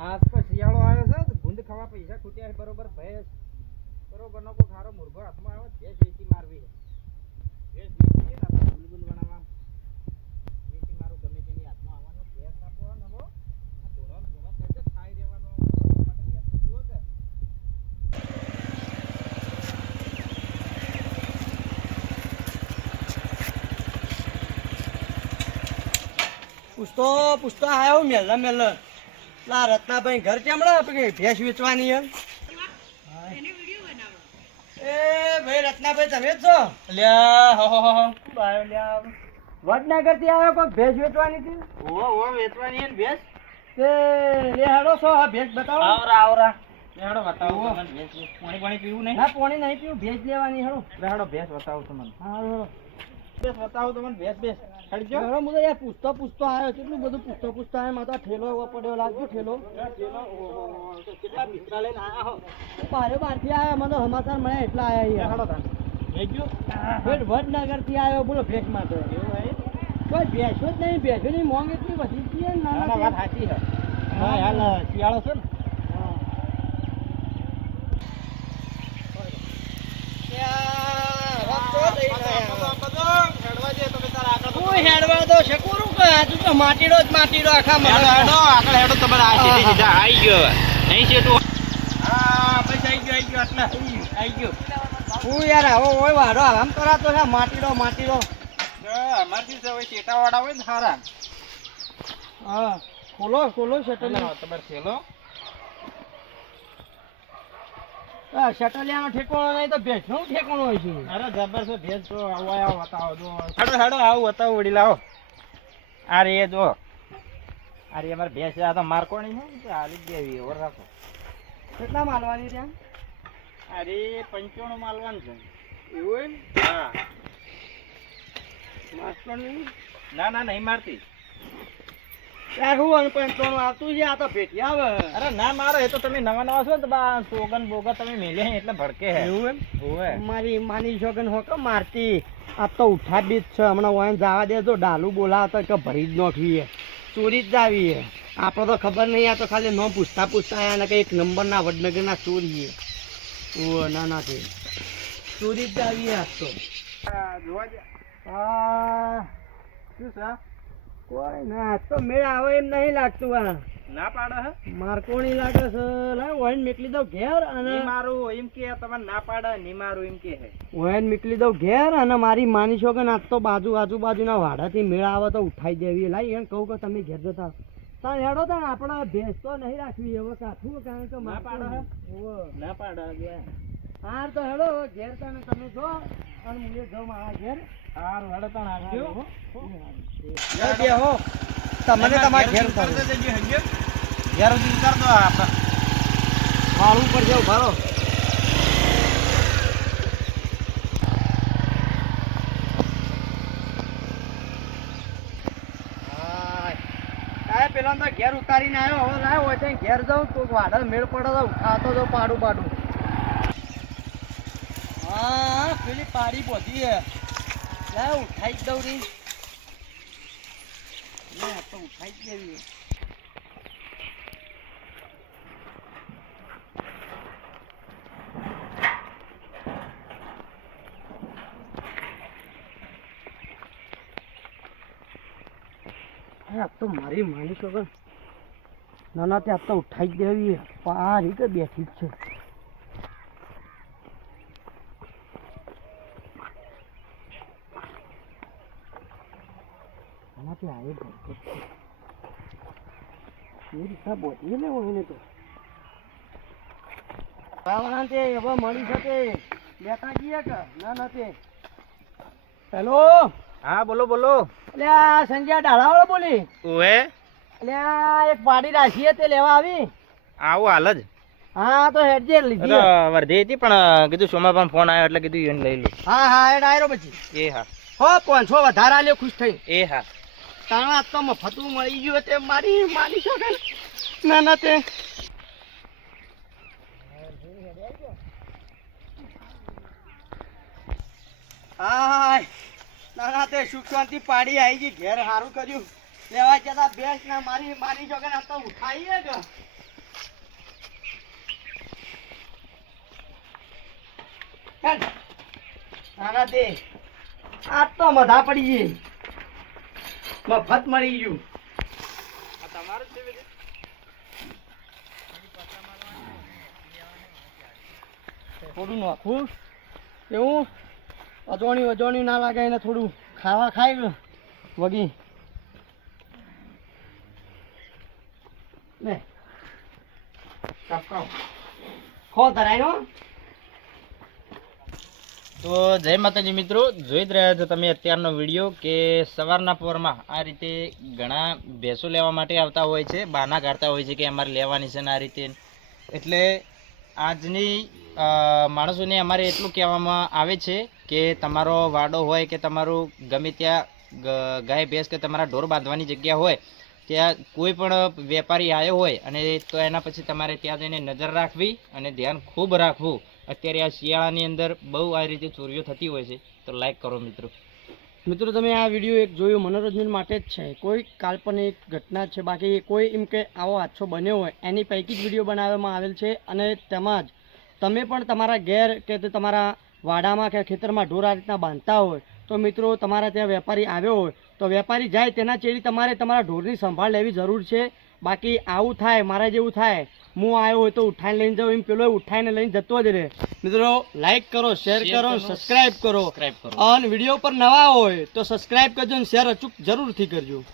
તો શિયાળો આવ્યો છે ભૂંડ ખાવા પૈસા ખૂટ્યા બરોબર, ભેંસ. બરોબર નો કોઈ ખારો મુરઘો હાથમાં આવે જે વેચી મારવી છે. ભેંસ આપણે ગુલ બનાવવા વેચી મારું, ગમે તેની હાથમાં આવવાનો ભેંસ ના પોવા નવો ધોરણ ને ધોળો ખાઈ રહેવાનો. જુઓ કે પૂછતો પૂછતો આવ્યો મેલ મેલ લા રત્નાભાઈ ઘર ચેમડા આપણે ભેંસ વેચવાની એમ? એ ભાઈ રત્નાભાઈ તમે જ છો? લ્યા હો હો હો લ્યા વડનગરથી આવ્યો કોઈ ભેંસ વેચવાની હતી? ઓ ઓવો વેચવાની ને ભેંસ? તે લે હાડો છો આ ભેંસ બતાવો. આવરા આવરા. બતાવો પાણી પાણી પીવું નહીં? ના પાણી નહીં પીવું ભેંસ લેવાની હાડો. લેહાડો ભેંસ બતાવો તમને. હાડો. ભેંસ બતાવો તમને બેસ બેસ. ખડજો ઘરો તો યાર પૂછતો પૂછતો આવ્યો કેટલું બધું પૂછતો પૂછતો આવ્યો માતા ઠેલો એવો પડ્યો લાગ્યો ઠેલો. કેટલા મિત્રા લઈને આયા હો બારે બારથી આવ્યા મને સમાચાર મળ્યા એટલા લેહાડો યાર. તાન ભેટ વડનગરથી આવ્યો બોલો ભેટ માટે એવું હે કોઈ ભેંસો જ નહીં ભેંસોની મોંગ એટલી વધી છે ને ના ના વાત સાચી છે. હા હાલ શિયાળો છે ને. હું હેડવા તો કોરું કે હજુ તો માટીડો જ માટીડો આખા હેડો આગળ હેડો તમારે આ સીધી સીધા આઈ ગયો. નહીં છે તું હા બસ આવી ગયો આવી ગયો આટલા. આવી ગયો. હું યાર આવો હોય વાડો આરામ કરાતો છે માટીડો માટીડો. અમારથી તો હવે ચેટાવાળા હોય ને સારા હા ખોલો ખોલો શટલ તમારે થેલો? શટલિયાનો ઠેકોણો નહીં તો ભેંસનો ઠેકોણો હોય છે. અરે જબરજસ્ત ભેજ તો આવો આવો બતાવો જો. હેડો હેડો આવું બતાવો વડી લાવો. આ રે જો. આ રે અમારે ભેંસ આ તો મારકોણી છે ને તો હાલી દેવી ઓર રાખો. કેટલા માલવાની ત્યાં અરે પંચાણું માલવાનું છે. એવું હા. માસ્ટર ના ના નહીં મારતી. હું અને પંચાણું આવતું છે આ તો ભેટી આવે. અરે ના મારે એ તો તમે નવા નવા છો ને બા સોગન બોગન તમે મેલે હે એટલે ભડકે હે. એવું એમ? હોવે. મારી માની છોકન હો કે મારતી. આ તો ઉઠા બીજ છે હમણાં વાયન જવા દે તો ડાલુ બોલાવતા કે ભરી જ નોખવી ચોરી જ જાવી હે આપણે તો ખબર નહીં આ તો ખાલી ન પૂછતા પૂછતા આયા ને કે એક નંબરના વડનગરના ચોરી હે ઓ ના ના તે. ચોરી જ જાવી હે આજ તો. જોવા દે. શું છે? કોઈ ના આજ તો મેળ આવે એમ નહીં લાગતું આ. ના પાડે હે? મારકોણી લાગે છે લાય વાયન મેકલી દઉં ઘેર અને મારું એમ કે તમે ના પાડે ની મારું એમ કે હે. વાયન મેકલી દઉં ઘેર અને મારી માની છો કે આજ તો બાજુ આજુબાજુના વાડાથી મેળા આવે તો ઉઠાઈ દેવી. લાઈ એમ કહું કે તમે ઘેર જતા તાણ હેડો તાણ આપણે ભેંસ તો નહીં રાખવી હવે કાઠું કારણ કે ના પાડે હે? ના પાડે હાર તો હેડો ઘેર તને તમે જો અને મુએ જો મારા ઘેર. હાર હેડો તણ આવજો લે બે હો. તમને તમારા ઘેર ઉતાર દે દેજો હજે ઘેર સુધી ઉતાર દો આપણે. વાળું ઉપર જાઉં ભારો પેલા તો ઘેર ઉતારીને આવ્યો. હવે લાવ હોય ત્યાં ઘેર જાઉં તો વાડર મેળ પડે તો ઉઠાતો તો પાડું પાડું હા, પેલી પાડી પહોંચી હે. લાવ ઉઠાઈ જ દઉં રી. લે, તો ઉઠાઈ જ દેવી હે. આ તો મારી માની તો ના ના ત્યાં તો ઉઠાઈ જ દેવી પારી કે બેઠી જ છે. આવી ભરતો જ છે. એ રીતના બોધી લેવો એને તો. તે હવે મળી શકે. લેતા જઈએ કે? ના ના તે હેલો? હા બોલો બોલો. એટલે આ સંજય ડાળાવાળો બોલી. ઓએ એટલે એક પાડી રાખીએ તે લેવા આવી. આવું હાલ જ? હા તો હેડજે લીધી વર્ધી હતી પણ કીધું સોમા પણ ફોન આવ્યો એટલે કીધું એને લઈ લઉં હા હા એ ડાયરો પછી. એ હા. હો પાંચસો વધારા લે ખુશ થઈ. એ હા. તાણો આ તો મફતું મળી ગયું તે મારી માની શકે ના ના, તે. હાય ના તે સુખ શાંતિ પાડી આવી ગઈ. ઘેર સારું કર્યું. લેવા જતા બેસ ના મારી મારી જોકે આ તો ઉઠાઈ ઉઠાવીએ જ નાના તે. આ તો મધા પડી ગઈ. મફત મળી ગયું. તમારું છે થોડું નાખવું એવું અજવાણી અજવાણી ના લાગે એને થોડું ખાવા ખાય વગી. લે ખો, ધરાય તો જય માતાજી મિત્રો, જોઈ જ રહ્યા છો તમે અત્યારનો વીડિયો કે સવારના પોરમાં આ રીતે ઘણા ભેંસો લેવા માટે આવતા હોય છે બહાના કાઢતા હોય છે કે અમારે લેવાની છે ને આ રીતે. એટલે આજની માણસોને અમારે એટલું કહેવામાં આવે છે કે તમારો વાડો હોય કે તમારું ગમે ત્યાં ગાય, ભેંસ કે તમારા ઢોર બાંધવાની જગ્યા હોય, ત્યાં કોઈ પણ વેપારી આવ્યો હોય અને તો એના પછી તમારે ત્યાં જઈને નજર રાખવી અને ધ્યાન ખૂબ રાખવું. અત્યારે આ શિયાળાની અંદર બહુ આ રીતે ચોરીઓ થતી હોય છે, તો લાઈક કરો મિત્રો. મિત્રો, તમે આ વીડિયો એક જોયો, મનોરંજન માટે જ છે. કોઈ કાલ્પનિક ઘટના છે, બાકી કોઈ એમ કે આવો હાદસો બન્યો હોય, એની પૈકી જ વીડિયો બનાવવામાં આવેલ છે અને તેમાં જ તમે પણ તમારા ઘેર કે તમારા વાડામાં કે ખેતરમાં ઢોર આ રીતના બાંધતા હોય, તો મિત્રો, તમારા ત્યાં વેપારી આવ્યો હોય, તો વેપારી જાય, તેના ચેડી તમારે તમારા ઢોરની સંભાળ લેવી જરૂર છે. બાકી આવું થાય, મારા જેવું થાય હું આવ્યો હોય તો ઉઠાઈને લઈને જાઉં એમ પેલો ઉઠાઈને લઈને જતો જ રહે. મિત્રો લાઈક કરો શેર કરો કરો, સબસ્ક્રાઈબ કરો. સબસ્ક્રાઈબ કરો. અને વીડિયો પર નવા હોય તો સબસ્ક્રાઇબ કરજો અને શેર અચૂક જરૂરથી કરજો.